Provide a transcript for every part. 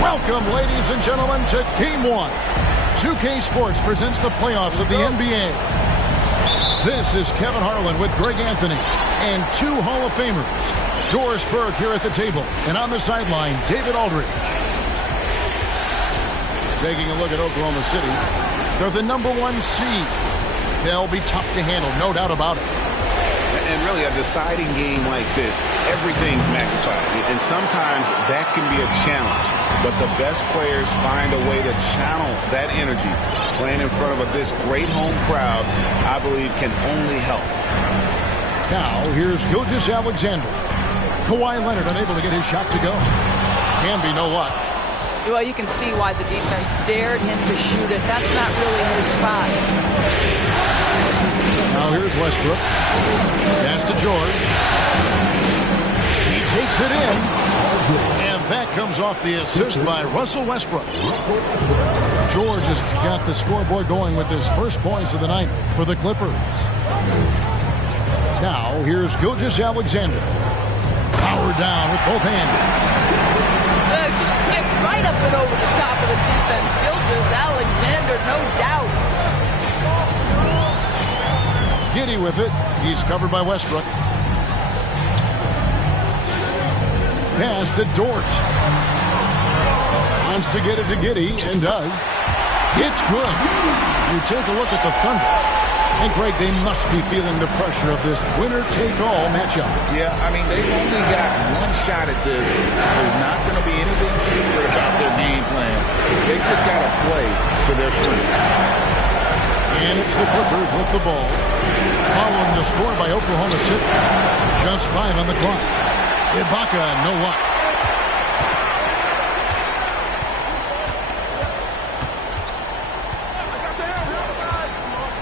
Welcome, ladies and gentlemen, to Game 1. 2K Sports presents the playoffs of the NBA. This is Kevin Harlan with Greg Anthony and two Hall of Famers. Doris Burke here at the table, and on the sideline, David Aldridge. Taking a look at Oklahoma City, they're the #1 seed. They'll be tough to handle, no doubt about it. And really, a deciding game like this, everything's magnified. And sometimes that can be a challenge. But the best players find a way to channel that energy. Playing in front of this great home crowd, I believe, can only help. Now, here's Gilgeous-Alexander. Kawhi Leonard unable to get his shot to go. Can be no luck. Well, you can see why the defense dared him to shoot it. That's not really his spot. Now here's Westbrook. Pass to George. He takes it in. And that comes off the assist by Russell Westbrook. George has got the scoreboard going with his first points of the night for the Clippers. Now here's Gilgeous-Alexander. Powered down with both hands. Just get right up and over the top of the defense. Gilgeous-Alexander, no doubt. Giddey with it. He's covered by Westbrook. Pass to Dort. Wants to get it to Giddey, and does. It's good. You take a look at the Thunder. And, Greg, they must be feeling the pressure of this winner-take-all matchup. Yeah, I mean, they've only got one shot at this. There's not going to be anything secret about their game plan. They just got to play to their strength. And it's the Clippers with the ball. Following the score by Oklahoma City. Just 5 on the clock. Ibaka, no luck.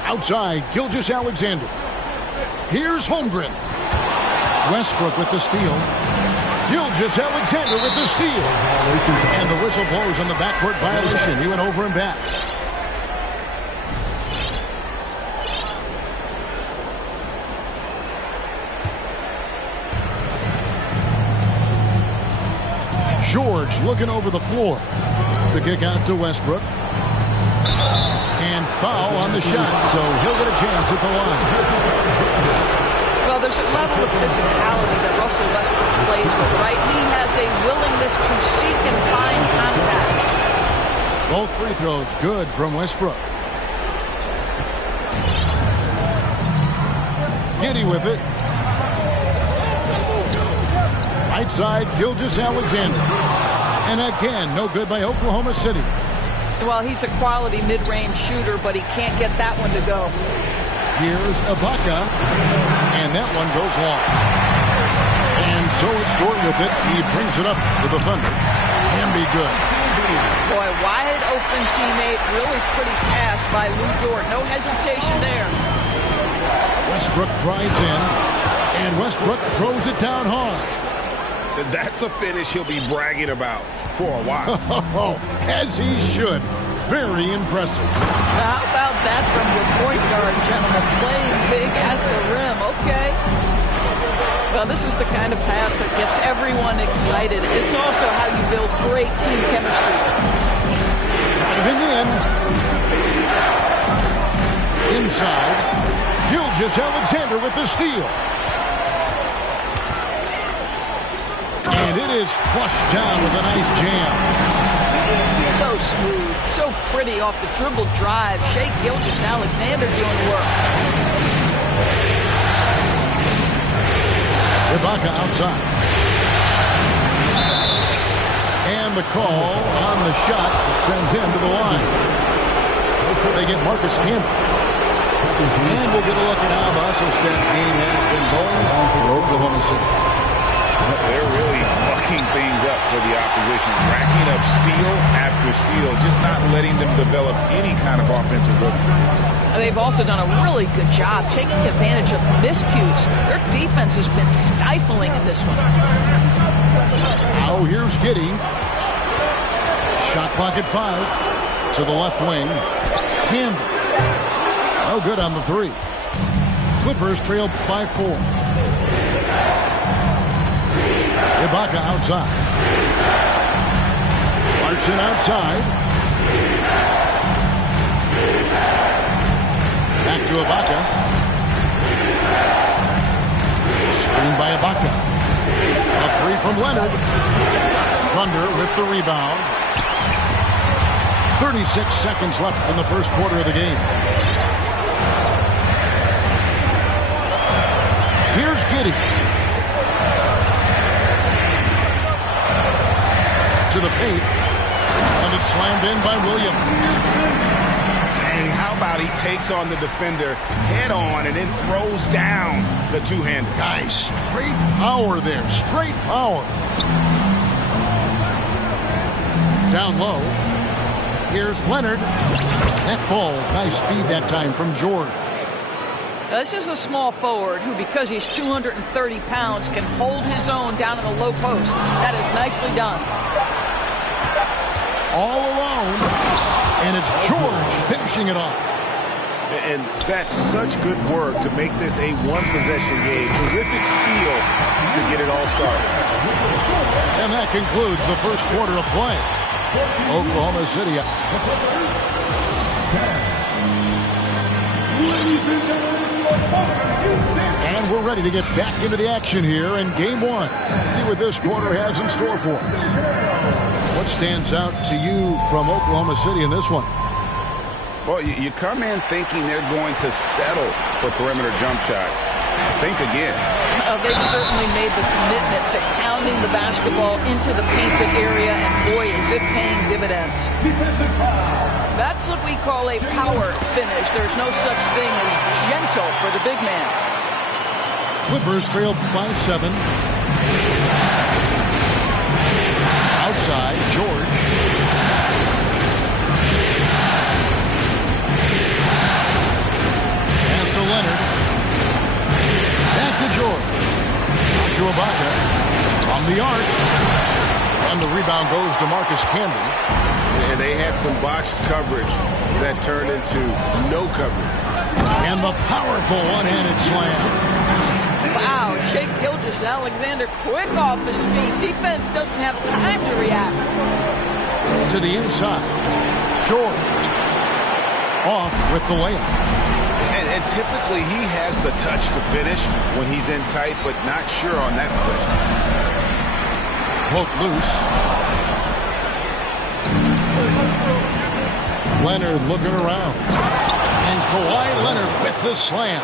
Outside, Gilgeous-Alexander. Here's Holmgren. Westbrook with the steal. Gilgeous-Alexander with the steal. And the whistle blows on the backcourt violation. He went over and back. George looking over the floor. The kick out to Westbrook. And foul on the shot, so he'll get a chance at the line. Well, there's a level of physicality that Russell Westbrook plays with, right? He has a willingness to seek and find contact. Both free throws good from Westbrook. Giddy with it. Right side, Gilgeous-Alexander. And again, no good by Oklahoma City. Well, he's a quality mid-range shooter, but he can't get that one to go. Here's Ibaka. And that one goes long. And so it's Jordan with it. He brings it up to the Thunder. Can be good. Boy, wide open teammate. Really pretty pass by Lou Dort. No hesitation there. Westbrook drives in. And Westbrook throws it down hard. That's a finish he'll be bragging about for a while. As he should. Very impressive. How about that from your point guard, gentlemen? Playing big at the rim. Okay. Well, this is the kind of pass that gets everyone excited. It's also how you build great team chemistry. Driving in. Inside. Gilgeous-Alexander with the steal. And it is flushed down with a nice jam. So smooth, so pretty off the dribble drive. Shai Gilgeous-Alexander doing the work. Ibaka outside. And the call on the shot that sends him to the line. They get Marcus Campbell. And we'll get a look at how the hustle step game has been going for Oklahoma City. They're really mucking things up for the opposition, racking up steal after steal, just not letting them develop any kind of offensive rhythm. They've also done a really good job taking advantage of miscues. Their defense has been stifling in this one. Now here's Giddy. Shot clock at 5. To the left wing. Campbell. No good on the 3. Clippers trail by 4. Ibaka outside. Clarkson outside. Back to Ibaka. Screen by Ibaka. A 3 from Leonard. Thunder with the rebound. 36 seconds left in the first quarter of the game. Here's Giddy. To the paint, and it's slammed in by Williams. Hey, how about he takes on the defender head on and then throws down the two-hander? Guys, straight power there, straight power. Down low, here's Leonard. That ball's nice feed that time from George. This is a small forward who, because he's 230 pounds, can hold his own down in the low post. That is nicely done. All alone, and it's George finishing it off. And that's such good work to make this a one-possession game. Terrific steal to get it all started. And that concludes the first quarter of play. Oklahoma City. And we're ready to get back into the action here in game 1. See what this quarter has in store for us. What stands out to you from Oklahoma City in this one? Well, you come in thinking they're going to settle for perimeter jump shots. Think again. They've certainly made the commitment to pounding the basketball into the painted area, and boy, is it paying dividends. That's what we call a power finish. There's no such thing as gentle for the big man. Clippers trail by 7. Outside, George. Pass to Leonard. Back to George. On to Ibaka. From the arc. And the rebound goes to Marcus Camby. And they had some botched coverage that turned into no coverage. And the powerful one-handed slam. Wow, Shai Gilgeous-Alexander quick off his feet. Defense doesn't have time to react. To the inside. George. Off with the layup. And typically he has the touch to finish when he's in tight, but not sure on that possession. Poke loose. Leonard looking around. And Kawhi Leonard with the slam.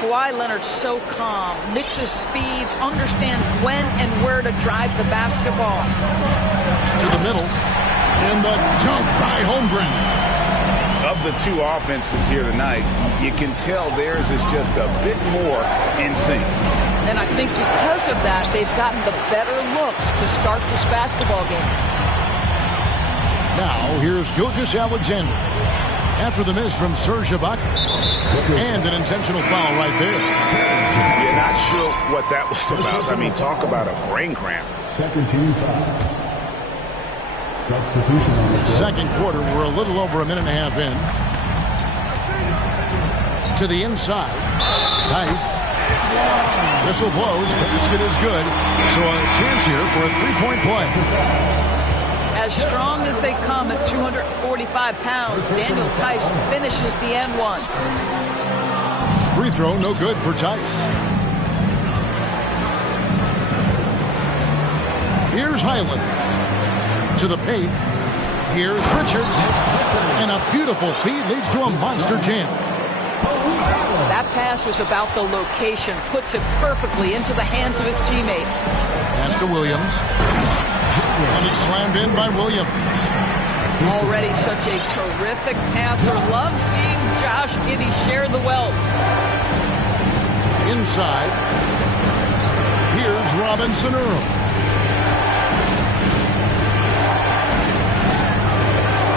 Kawhi Leonard's so calm, mixes speeds, understands when and where to drive the basketball. To the middle. And the dunk by Holmgren. Of the two offenses here tonight, you can tell theirs is just a bit more in sync. And I think because of that, they've gotten the better looks to start this basketball game. Now, here's Gilgeous-Alexander. After the miss from Serge Ibaka. And an intentional foul right there. You're not sure what that was about. I mean, talk about a brain cramp. Second team foul. Substitution on the second quarter, we're a little over a minute and a half in. To the inside. Nice. Whistle blows. Basket is good. So a chance here for a three-point play. As strong as they come at 245 pounds, Daniel Tice finishes the N1. Free throw, no good for Tice. Here's Highland. To the paint. Here's Richards. And a beautiful feed leads to a monster jam. That pass was about the location. Puts it perfectly into the hands of his teammate. Pass to Williams. And it's slammed in by Williams. Already such a terrific passer. Love seeing Josh Giddey share the wealth. Inside. Here's Robinson Earl.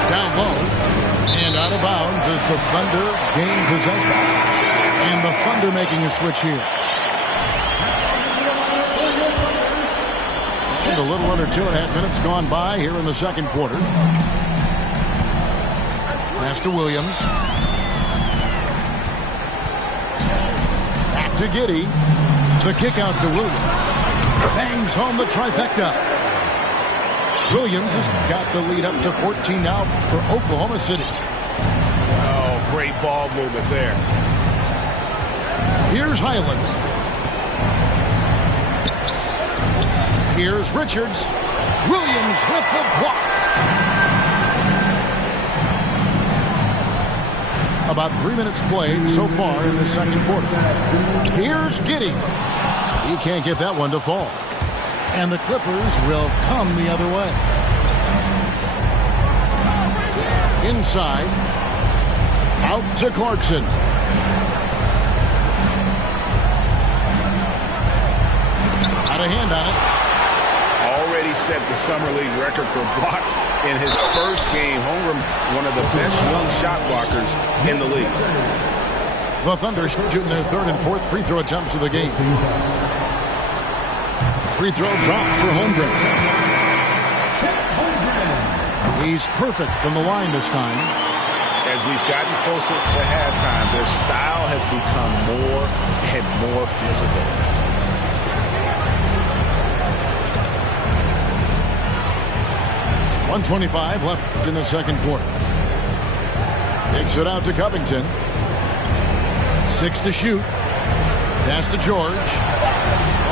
Down low. And out of bounds as the Thunder gain possession. And the Thunder making a switch here. And a little under 2.5 minutes gone by here in the second quarter. Pass to Williams. Back to Giddey. The kick out to Williams. Bangs home the trifecta. Williams has got the lead up to 14 now for Oklahoma City. Oh, great ball movement there. Here's Highland. Here's Richards. Williams with the block. About 3 minutes played so far in the second quarter. Here's Giddey. He can't get that one to fall. And the Clippers will come the other way. Inside. Out to Clarkson. Out of hand on it. Already set the Summer League record for blocks in his first game. Holmgren, one of the best young shot blockers in the league. The Thunder shooting their third and fourth free throw attempts of the game. Free throw drops for Holmgren. He's perfect from the line this time. As we've gotten closer to halftime, their style has become more and more physical. .125 left in the second quarter. Takes it out to Covington. 6 to shoot. Pass to George.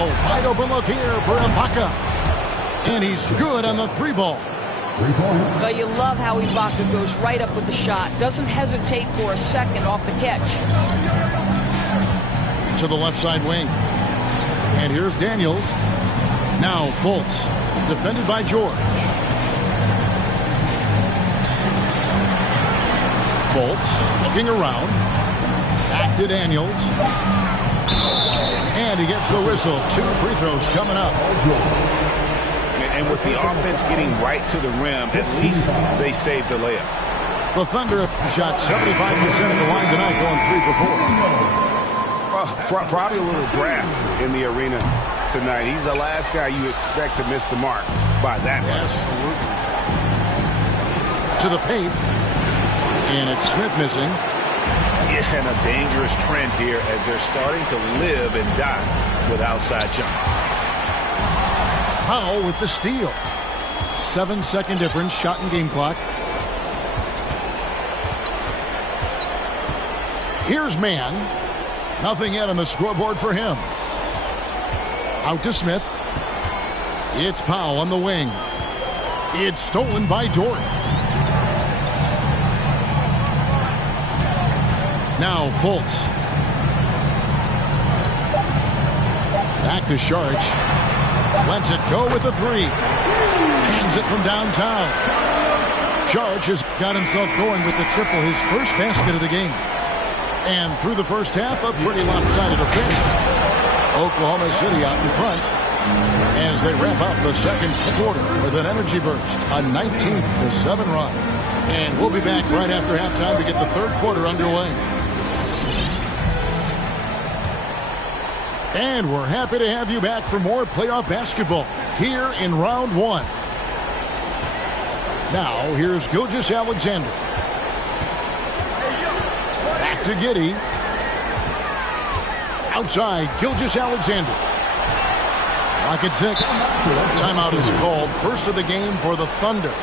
Oh, wide open look here for Ibaka. And he's good on the three ball. 3 points. But you love how Ibaka goes right up with the shot. Doesn't hesitate for a second off the catch. To the left side wing. And here's Daniels. Now Fultz. Defended by George. Fultz looking around. Back to Daniels. And he gets the whistle. 2 free throws coming up. And with the offense getting right to the rim, at least they saved the layup. The Thunder shot 75% at the line tonight, going 3 for 4. Probably a little draft in the arena tonight. He's the last guy you expect to miss the mark by that much. Absolutely. To the paint. And it's Smith missing. Yeah, and a dangerous trend here as they're starting to live and die with outside jumpers. Powell with the steal. 7-second difference, shot and game clock. Here's Mann. Nothing yet on the scoreboard for him. Out to Smith. It's Powell on the wing. It's stolen by Dort. Now Fultz. Back to Sharch. Lets it go with the three. Hands it from downtown. Sharch has got himself going with the triple, his first basket of the game. And through the first half, a pretty lopsided affair. Oklahoma City out in front as they wrap up the second quarter with an energy burst, a 19-7 run. And we'll be back right after halftime to get the third quarter underway. And we're happy to have you back for more playoff basketball here in round one. Now, here's Gilgeous-Alexander. Back to Giddey. Outside, Gilgeous-Alexander. Clock at 6. Timeout is called. First of the game for the Thunder.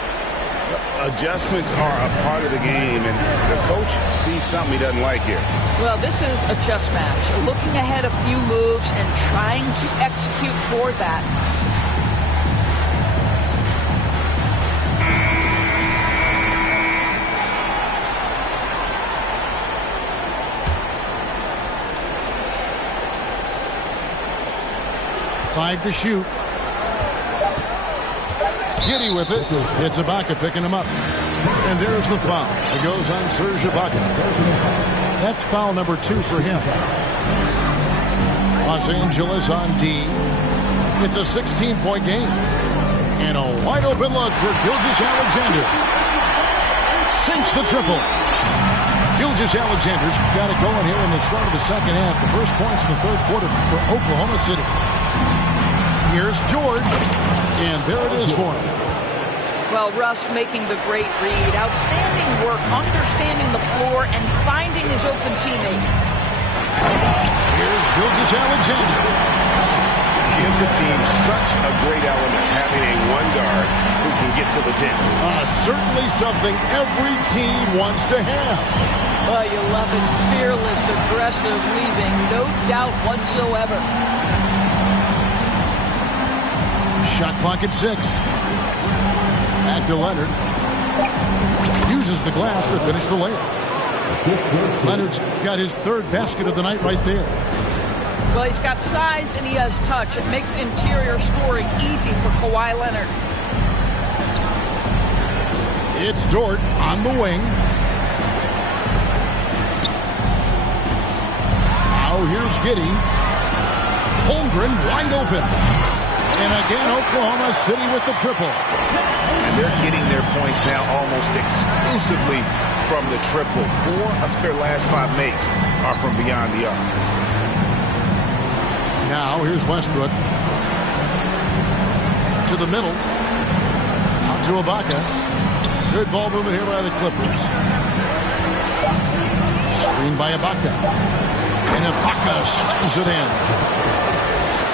Adjustments are a part of the game, and the coach sees something he doesn't like here. Well, this is a chess match. Looking ahead a few moves and trying to execute toward that. Five to shoot. Giddey with it. It's Ibaka picking him up. And there's the foul. It goes on Serge Ibaka. That's foul number 2 for him. Los Angeles on D. It's a 16-point game. And a wide open look for Gilgeous-Alexander. Sinks the triple. Gilgeous-Alexander's got it going here in the start of the second half. The first points in the third quarter for Oklahoma City. Here's George. And there it is for him. Well, Russ making the great read. Outstanding work, understanding the floor, and finding his open teammate. Here's Gilgeous-Alexander. Gives the team such a great element having a one guard who can get to the 10. Certainly something every team wants to have. Oh, you love it. Fearless, aggressive, leaving. No doubt whatsoever. Shot clock at 6. Back to Leonard. Uses the glass to finish the layup. Leonard's got his third basket of the night right there. Well, he's got size and he has touch. It makes interior scoring easy for Kawhi Leonard. It's Dort on the wing. Now here's Giddey. Holmgren wide open. And again, Oklahoma City with the triple. And they're getting their points now almost exclusively from the triple. 4 of their last 5 makes are from beyond the arc. Now here's Westbrook. To the middle. Out to Ibaka. Good ball movement here by the Clippers. Screened by Ibaka. And Ibaka slams it in.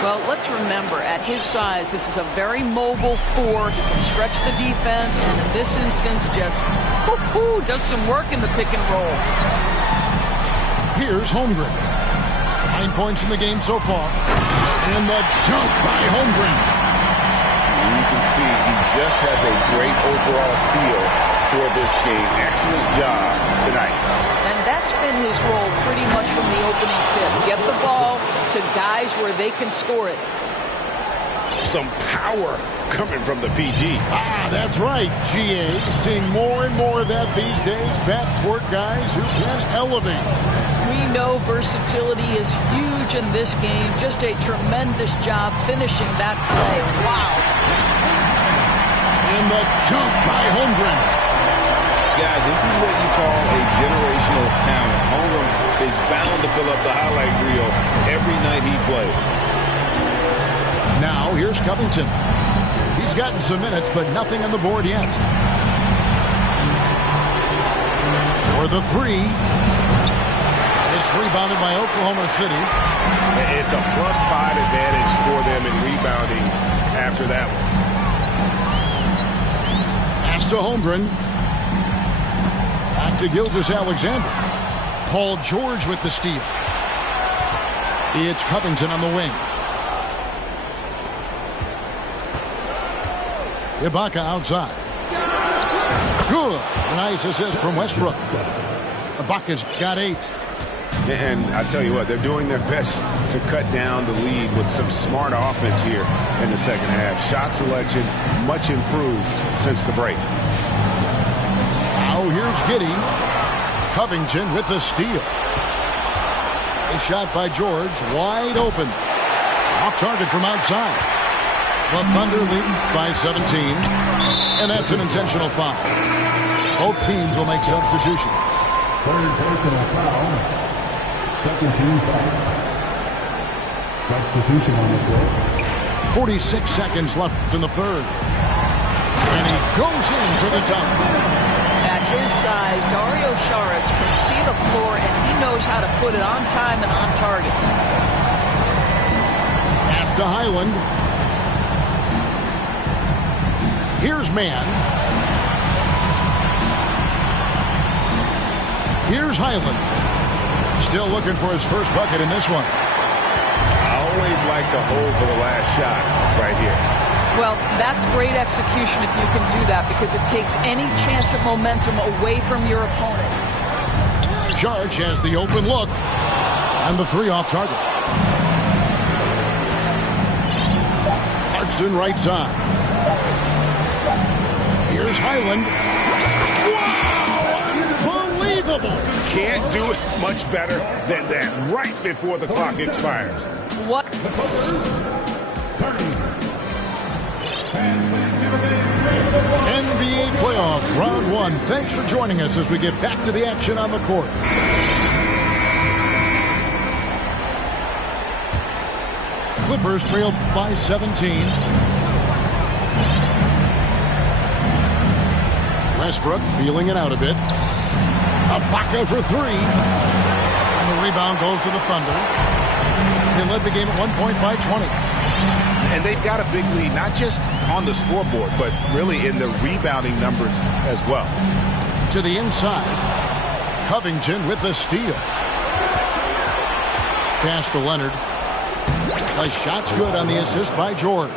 Well, let's remember, at his size, this is a very mobile 4. He can stretch the defense, and in this instance, just does some work in the pick and roll. Here's Holmgren. 9 points in the game so far. And the dunk by Holmgren. You can see he just has a great overall feel for this game. Excellent job tonight. And that's been his role pretty much from the opening tip. Get the ball to guys where they can score it. Some power coming from the PG. That's right, GA. Seeing more and more of that these days. Backcourt guys who can elevate. We know versatility is huge in this game. Just a tremendous job finishing that play. Wow. And the dunk by Holmgren. Guys, this is what you call a generational talent. Holmgren is bound to fill up the highlight reel every night he plays. Now, here's Covington. He's gotten some minutes, but nothing on the board yet. For the 3. It's rebounded by Oklahoma City. It's a +5 advantage for them in rebounding after that one. Pass to Holmgren. Back to Gilgeous-Alexander. Paul George with the steal. It's Covington on the wing. Ibaka outside. Good. Nice assist from Westbrook. Ibaka's got 8. And I tell you what, they're doing their best to cut down the lead with some smart offense here in the second half. Shot selection much improved since the break. Now here's Giddey. Covington with the steal. A shot by George, wide open. Off target from outside. The Thunder lead by 17. And that's an intentional foul. Both teams will make substitutions. Third personal foul. Second team foul. Substitution on the court. 46 seconds left in the third. And he goes in for the dunk. At his size, Dario Saric can see the floor, and he knows how to put it on time and on target. Pass to Highland. Here's Mann. Here's Highland. Still looking for his first bucket in this one. I always like to hold for the last shot right here. Well, that's great execution if you can do that, because it takes any chance of momentum away from your opponent. Saric has the open look. And the three off target. Clarkson right side. Here's Highland. Wow! Unbelievable! Can't do it much better than that right before the clock expires. What? NBA playoff round one. Thanks for joining us as we get back to the action on the court. Clippers trail by 17. Westbrook feeling it out a bit. Ibaka for three. And the rebound goes to the Thunder. They led the game at 1 point by 20. And they've got a big lead, not just on the scoreboard, but really in the rebounding numbers as well. To the inside. Covington with the steal. Pass to Leonard. The shot's good on the assist by George.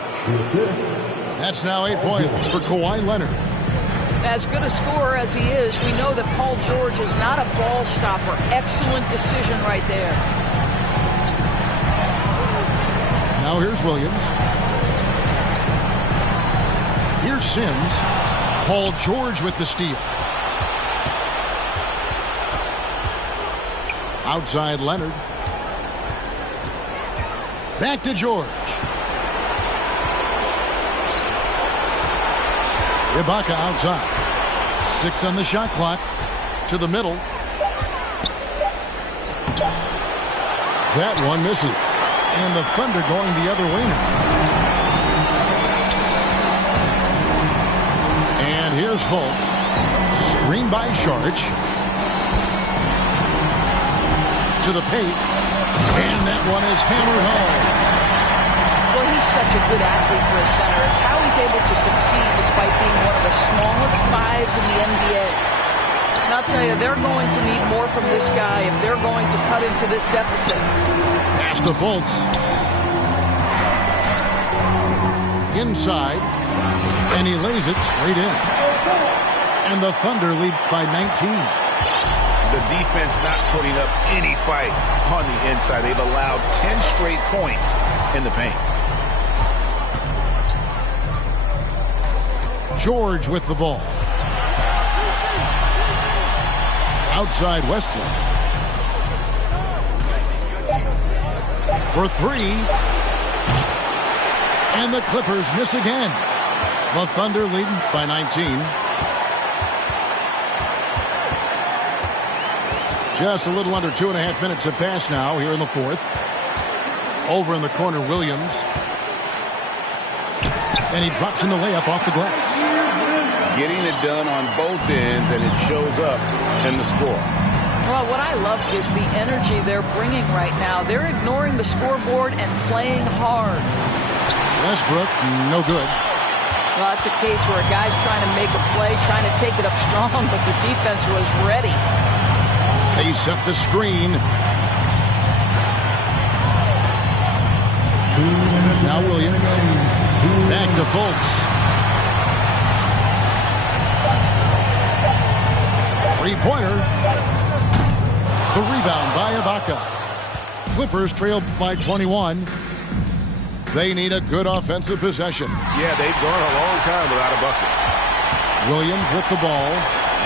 That's now 8 points for Kawhi Leonard. As good a scorer as he is, we know that Paul George is not a ball stopper. Excellent decision right there. Now here's Williams. Here's Sims. Paul George with the steal. Outside Leonard. Back to George. Ibaka outside. 6 on the shot clock. To the middle. That one misses. And the Thunder going the other way now. And here's Fultz. Screen by Saric. To the paint. And that one is hammered home. Well, he's such a good athlete for a center. It's how he's able to succeed despite being one of the smallest fives in the NBA. And I'll tell you, they're going to need more from this guy if they're going to cut into this deficit. Pass to Fultz. Inside. And he lays it straight in. And the Thunder lead by 19. The defense not putting up any fight on the inside. They've allowed 10 straight points in the paint. George with the ball. Outside Westbrook. For three. And the Clippers miss again. The Thunder leading by 19. Just a little under 2.5 minutes have passed now here in the fourth. Over in the corner, Williams. And he drops in the layup off the glass. Getting it done on both ends, and it shows up in the score. Well, what I love is the energy they're bringing right now. They're ignoring the scoreboard and playing hard. Westbrook, no good. Well, that's a case where a guy's trying to make a play, trying to take it up strong, but the defense was ready. They set the screen. Now Williams. Back to Fultz. Three-pointer. The rebound by Ibaka. Clippers trail by 21. They need a good offensive possession. Yeah, they've gone a long time without a bucket. Williams with the ball.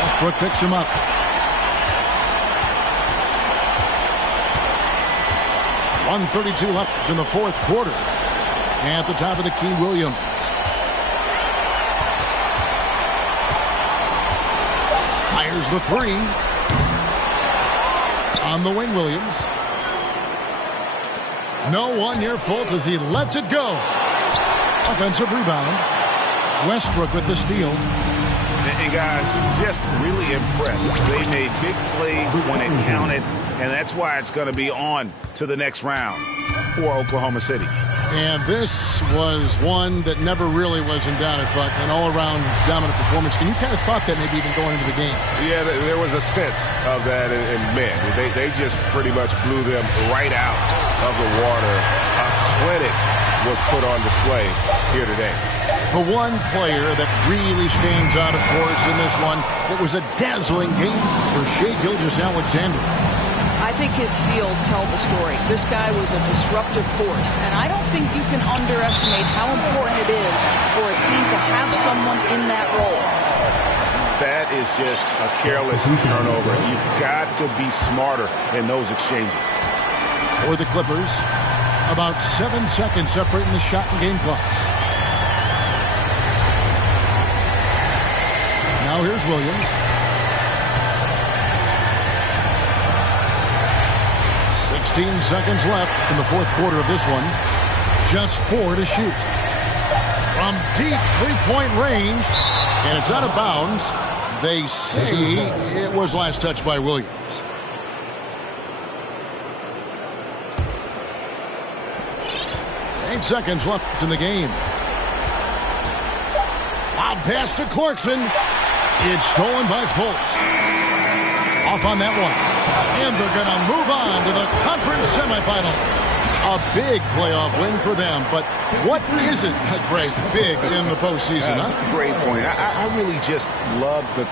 Westbrook picks him up. .132 left in the fourth quarter. At the top of the key, Williams. Fires the three. On the wing, Williams. No one near fault as he lets it go. Offensive rebound. Westbrook with the steal. And guys, just really impressed. They made big plays when it counted, and that's why it's going to be on to the next round for Oklahoma City. And this was one that never really was in doubt, I thought, an all-around dominant performance. And you kind of thought that maybe even going into the game. Yeah, there was a sense of that, and man, they just pretty much blew them right out of the water. A clinic was put on display here today. The one player that really stands out, of course, in this one, it was a dazzling game for Shai Gilgeous-Alexander. I think his steals tell the story. This guy was a disruptive force, and I don't think you can underestimate how important it is for a team to have someone in that role. That is just a careless turnover. You've got to be smarter in those exchanges. For the Clippers, about 7 seconds separating the shot and game clocks. Now here's Williams. 16 seconds left in the fourth quarter of this one. Just 4 to shoot. From deep three-point range, and it's out of bounds. They say it was last touched by Williams. Eight seconds left in the game. Lob pass to Clarkson. It's stolen by Fultz. Off on that one. And they're going to move on to the conference semifinals. A big playoff win for them. But what isn't a great big in the postseason, huh? Great point. I really just love the